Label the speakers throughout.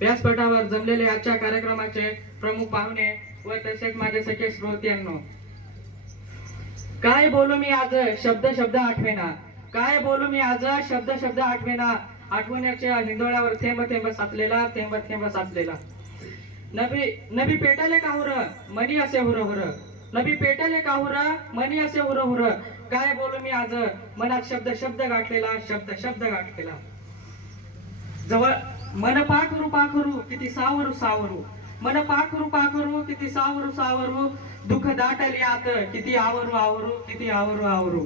Speaker 1: व्यासपीठावर जमलेले आजच्या कार्यक्रमाचे प्रमुख पाहुणे व तसेच माझे सखे श्रोत्यांनो काय बोलू मी आज? शब्द शब्द आठवेना. काय बोलू मी आज? शब्द शब्द आठवेना. आठवण्याच्या हिंदोळ्यावर थेंब थेंब साचलेला थेंब थेंब साचलेला. नबी नबी पेटाले काहुर मनी असे हुर हुर. नबी पेटाले काहुर मनी असे हुर हुर. काय बोलू मी आज? मनात शब्द शब्द गाठलेला शब्द शब्द गाठलेला. जवळ मन पाखरू पाखरू किती सावरू सावरू. मन पाखरू पाखरू किती सावरू सावरू. दुःख दाटले आत किती आवरू आवरू किती आवरू आवरू.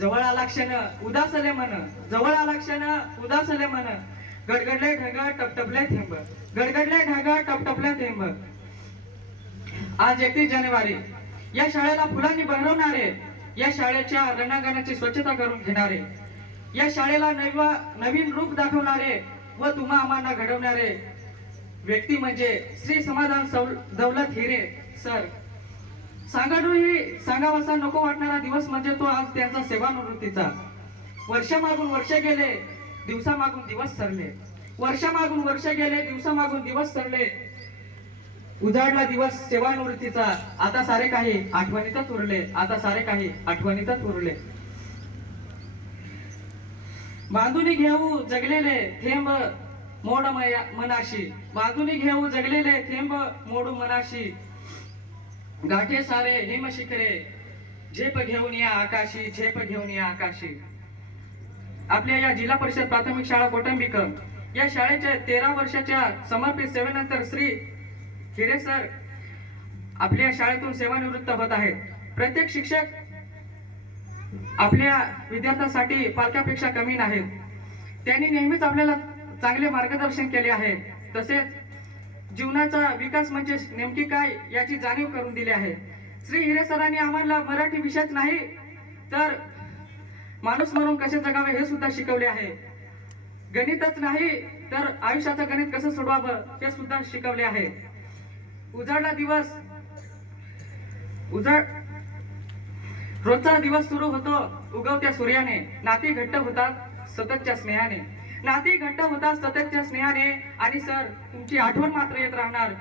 Speaker 1: जवळ आला क्षण उदासले मन. जवळ आला क्षण उदासले मन. गडगडले ढग टपटपले थेंब. गडगडले ढग टपटपले थेंब. आज एकतीस जानेवारी. या शाळेला फुलांनी बनवणारे या शाळेच्या रणांगणाची स्वच्छता करून घेणारे या शाळेला नवीन रूप दाखवणारे व तुम्हा आम्हाला घडवणारे व्यक्ती म्हणजे श्री समाधान दौलत हिरे सर. सांगाडूही सांगावासा नको वाटणारा दिवस म्हणजे तो आज त्यांचा सेवानिवृत्तीचा. वर्षामागून वर्ष गेले दिवसामागून दिवस सरले. वर्षामागून वर्ष गेले दिवसामागून दिवस सरले. उजाडला दिवस सेवानिवृत्तीचा. आता सारे काही आठवणीतच उरले. आता सारे काही आठवणीतच उरले. बांधुनी घेऊ जगलेले थेंब मोड मनाशी. बांधुनी घेऊ जगलेले थेंब मोडू मनाशी. गाठे सारे हिम शिखरे झेप घेऊन या आकाशी झेप घेऊन या आकाशी. आपल्या या जिल्हा परिषद प्राथमिक शाळा कौटुंबिक. या शाळेच्या तेरा वर्षाच्या समर्पित सेवेनंतर श्री हिरे सर आपल्या शाळेतून सेवानिवृत्त होत आहेत. प्रत्येक शिक्षक आपल्या विद्यार्थ्यांसाठी पालकापेक्षा कमी नाहीत. त्यांनी नेहमीच आपल्याला चांगले मार्गदर्शन केले आहे. तसेच जीवनाचा विकास म्हणजे नेमकी काय याची जाणीव करून दिली आहे. श्री हिरे सरांनी आम्हाला मराठी विषयच नाही तर माणूस म्हणून कसे जगावे हे सुद्धा शिकवले आहे. गणितच नाही तर आयुष्याचं गणित कसं सोडवावं हे सुद्धा शिकवले आहे. उजाडला दिवस उजाड रोजचा दिवस सुरू होतो उगवत्या सूर्याने. नाती घट्ट होतात सततच्या स्नेहाने. नाती घट्ट होतात सततच्या स्नेहाने. आणि सर तुमची आठवण मात्र येत राहणार.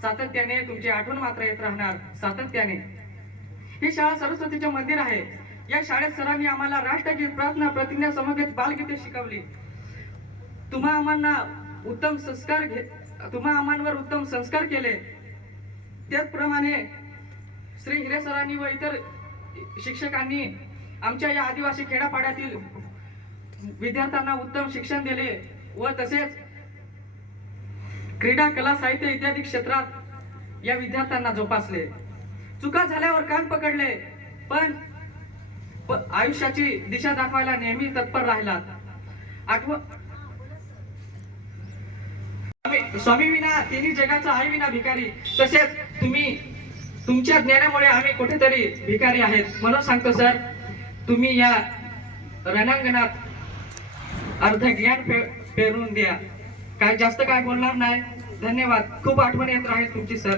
Speaker 1: सातत्याने तुमची आठवण मात्र येत राहणार. सातत्याने. ही शाळा सरस्वतीचे मंदिर आहे. या शाळेत सरांनी आम्हाला राष्ट्रगीत प्रार्थना प्रतिज्ञा समवेत बालगीते शिकवली. तुम्हा आम्हाला उत्तम संस्कार घे तुम्हा आम्हांवर उत्तम संस्कार केले. त्याचप्रमाणे श्री हिरे सरांनी व इतर शिक्षकांनी आमच्या या आदिवासी खेड्यापाड्यातील विद्यार्थ्यांना उत्तम शिक्षण दिले व तसेच क्रीडा कला साहित्य इत्यादी क्षेत्रात या विद्यार्थ्यांना जोपासले. चुका झाल्यावर कान पकडले पण आयुष्याची दिशा दाखवायला नेहमी तत्पर राहिलात. आठव स्वामी- स्वामी विना तिन्ही जगाचा आई विना भिकारी. तसेच तुम्ही तुमच्या ज्ञानामुळे आम्ही कुठेतरी भिकारी आहेत. म्हणून सांगतो सर तुम्ही या रणांगणात अर्ध ज्ञान पे- पेरून द्या. काय जास्त काय बोलणार नाही. धन्यवाद. खूप आठवण येत राहील तुमची सर.